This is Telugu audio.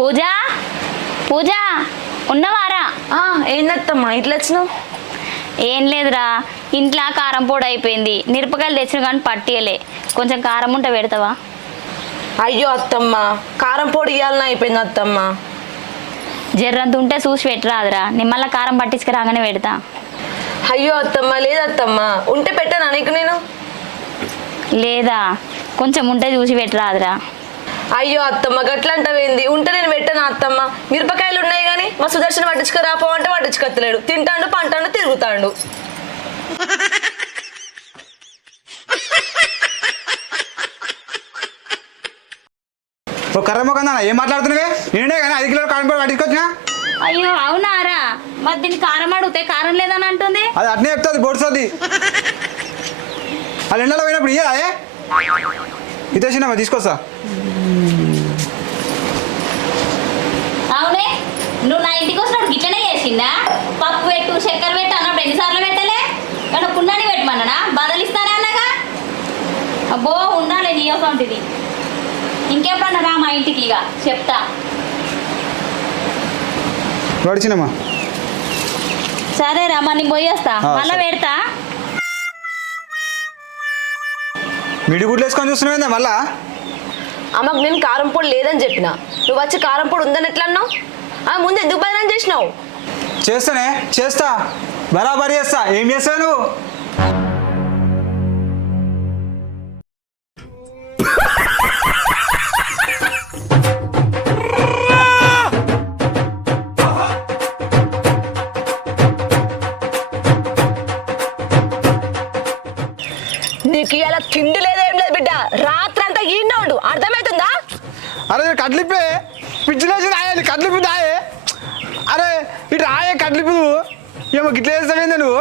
పూజ పూజ ఉన్నవారా? ఏందత్తమ్మా ఇట్లా వచ్చినావు? ఏం లేదురా, ఇంట్లో కారం పొడి అయిపోయింది. మిరపకాయలు తెచ్చిన కానీ పట్టియలే. కొంచెం కారం ఉంటే పెడతావా? అయ్యో అత్తమ్మ, కారం పొడి ఇవ్వాలని అయిపోయింది అత్తమ్మ. జర్రంత ఉంటే చూసి పెట్టరాదురా, నిమ్మల్లా కారం పట్టించుకురాగానే పెడతా. అయ్యో అత్తమ్మ, లేదత్తమ్మ, ఉంటే పెట్టాను నీకు నేను. లేదా కొంచెం ఉంటే చూసి పెట్టరాదురా. అయ్యో అత్తమ్మ, గట్లంటావేంది? ఉంటే నేను పెట్టాను అత్తమ్మ. మిరపకాయలు ఉన్నాయి కానీ మా సుదర్శన పట్టించుకురాపో అంటే పట్టించుకొత్తలేడు. తింటాడు, పంటాడు, తిరుగుతాడు. ఓ కర్రమ్మ కన్నా ఏం మాట్లాడుతున్నావే? నేనే కానీ 5 కిలోల కారం పొడి పట్టించుకొచ్చినా. అయ్యో అవునారా? మరి దీనికి కారం అడిగితే కారం లేదని అంటుంది. అది అట్నే చెప్తుంది, బొడుస్తుంది. వాళ్ళు ఎండలో పోయినప్పుడు ఇయ్యదా? ఇది వచ్చినా తీసుకొస్తా. అవునే, నువ్వు నా ఇంటికి వచ్చినప్పుడు గిట్లనే చేసిందా? పప్పు పెట్టు, చక్కెర పెట్టు అన్నప్పుడు ఎన్నిసార్లు పెట్టలే? కానీ పున్నాని పెట్టమన్నా బదలిస్తానే అన్నగా. అబ్బో ఉండాలి నీ అకౌంట్ది. ఇంకెప్పుడన్నా రా మా ఇంటికి, ఇక చెప్తా. పడిచినమ్మా. సరే రా, మరి నేను పోయేస్తా, మళ్ళీ పెడతా. మిడి గుడ్లు వేసుకొని చూస్తున్నావేందా మళ్ళా? అమ్మకు నేను కారం పొడి లేదని చెప్పిన, నువ్వు వచ్చి కారం పొడి ఉందని ఎట్లా అన్నావు? ముందు ఎందుకు బదనం చేసినావు? చేస్తానే, చేస్తా, బరాబరి చేస్తా. ఏం చేస్తావు నువ్వు? నీకు ఇలా తిండి లేదేం లేదు బిడ్డ. రాత్రంతా ఈయన ఉండు, అర్థమవుతుందా? అరే కట్లిప్పే, పిచ్చిలేసి రాయాలి, కట్లిప్పి దాయే. అరే ఇటు రాయే కట్లిప్పు. ఏమో గిట్ల చేస్తావేందా నువ్వు?